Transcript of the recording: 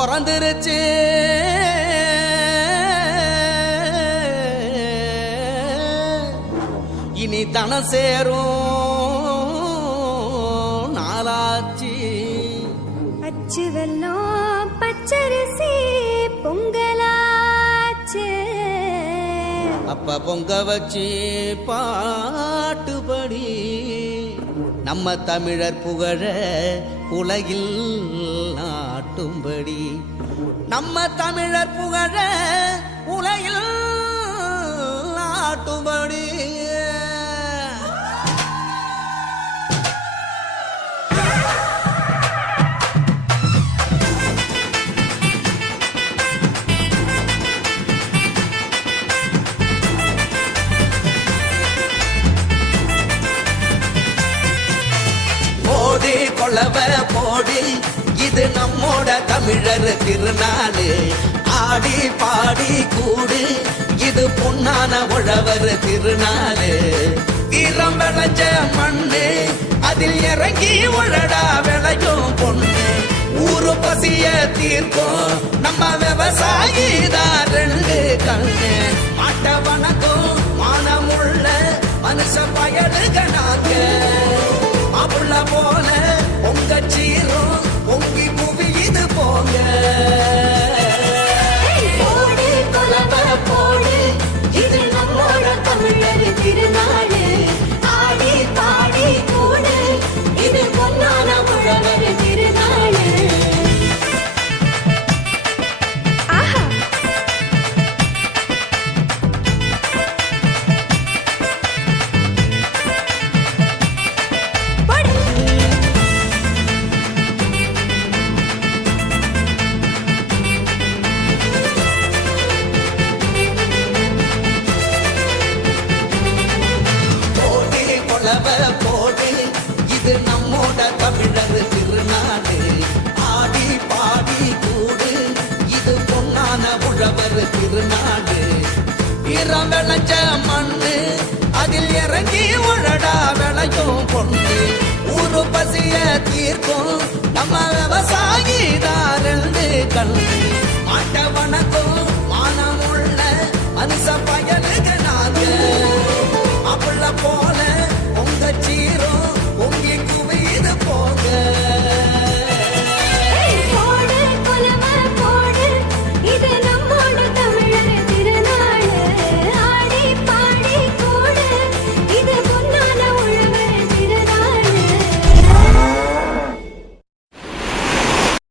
பிறந்துருச்சு இனி தன சேரும் நாளாச்சு அச்சு வெல்லம் பச்சரிசி பொங்கலாச்சு அப்ப பொங்க வச்சு பாட்டுபடி நம்ம தமிழர் புகழ உலகில் நாட்டும்படி நம்ம தமிழர் புகழ உலகில் நாட்டும்படி கொள்ளவ போடி இது நம்மோட தமிழர் திருநாடு ஆடி பாடி கூடு இது பொன்னான உழவர் திருநாடு வீரம் விளைஞ்ச மண்ணு அதில் இறங்கி உழடா விளையும் பொண்ணு ஊரு பசிய தீர்க்கும் நம்ம விவசாயி தான் ரெண்டு கண்ணு மாட்ட வணக்கம் மானமுள்ள மனுஷ பயலுக நாங்க மாப்புள்ள போல பொங்க சீரும் பொங்கி குவியுது போங்க போடு கொலவ போடு இது நம்மோட தமிழர் திருநாடு ஆடி பாடி கூடு இது பொன்னான உழவர் திருநாடு ஆஹா போடு இது நம்மோட தமிழர் திருநாடு ஆடி பாடி கூடு இது பொன்னான உழவர் திருநாடு வீரம் விளைஞ்ச மண்ணு அதில் இறங்கி உழடா விளையும் பொண்ணு ஊரு பசிய தீர்க்கும் நம்ம விவசாயி தான் ரெண்டு கண்ணு மாட்ட வணக்கம் மானமுள்ள மனுஷ பயலுக